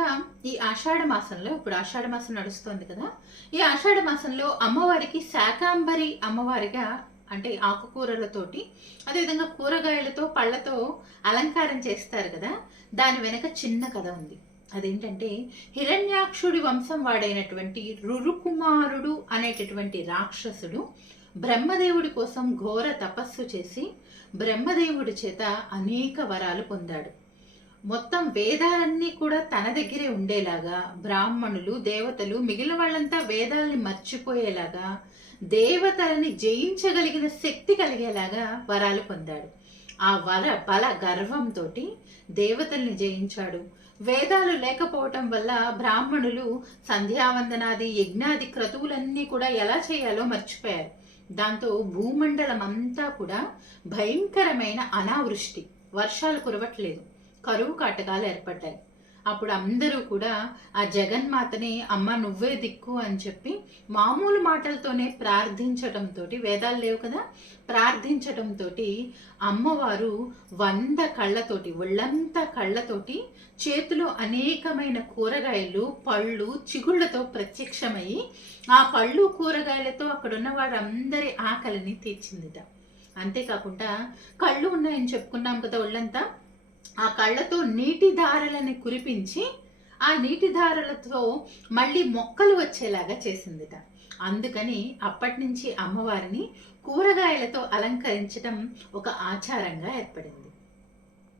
ముఖ్యంగా ఈ ఆషాఢ మాసంలో, ఇప్పుడు ఆషాఢ మాసం నడుస్తోంది కదా, ఈ ఆషాఢ మాసంలో అమ్మవారికి శాకాంబరి అమ్మవారిగా అంటే ఆకుకూరలతోటి అదేవిధంగా కూరగాయలతో పళ్ళతో అలంకారం చేస్తారు కదా. దాని వెనక చిన్న కథ ఉంది. అదేంటంటే హిరణ్యాక్షుడి వంశం వాడైనటువంటి రురుకుమారుడు అనేటటువంటి రాక్షసుడు బ్రహ్మదేవుడి కోసం ఘోర తపస్సు చేసి బ్రహ్మదేవుడి చేత అనేక వరాలు పొందాడు. మొత్తం వేదాలన్నీ కూడా తన దగ్గరే ఉండేలాగా, బ్రాహ్మణులు దేవతలు మిగిలిన వాళ్ళంతా వేదాలని మర్చిపోయేలాగా, దేవతలని జయించగలిగిన శక్తి కలిగేలాగా వరాలు పొందాడు. ఆ బల గర్వంతో దేవతల్ని జయించాడు. వేదాలు లేకపోవటం వల్ల బ్రాహ్మణులు సంధ్యావందనాది యజ్ఞాది క్రతువులన్నీ కూడా ఎలా చేయాలో మర్చిపోయారు. దాంతో భూమండలం అంతా కూడా భయంకరమైన అనావృష్టి, వర్షాలు కురవట్లేదు, కరువు కాటకాలు ఏర్పడ్డాయి. అప్పుడు అందరూ కూడా ఆ జగన్మాతని అమ్మ నువ్వే దిక్కు అని చెప్పి మామూలు మాటలతోనే ప్రార్థించటంతో, వేదాలు లేవు కదా, ప్రార్థించటంతో అమ్మవారు 100 కళ్ళతోటి, ఒళ్ళంతా కళ్ళతోటి, చేతిలో అనేకమైన కూరగాయలు పళ్ళు చిగుళ్లతో ప్రత్యక్షమయ్యి ఆ పళ్ళు కూరగాయలతో అక్కడున్న వారందరి ఆకలిని తీర్చిందిట. అంతేకాకుండా కళ్ళు ఉన్నాయని చెప్పుకున్నాం కదా, ఒళ్ళంతా ఆ కళ్ళతో నీటి ధారలని కురిపించి ఆ నీటి ధారలతో మళ్ళీ మొక్కలు వచ్చేలాగా చేసిందిట. అందుకని అప్పటి నుంచి అమ్మవారిని కూరగాయలతో అలంకరించడం ఒక ఆచారంగా ఏర్పడింది.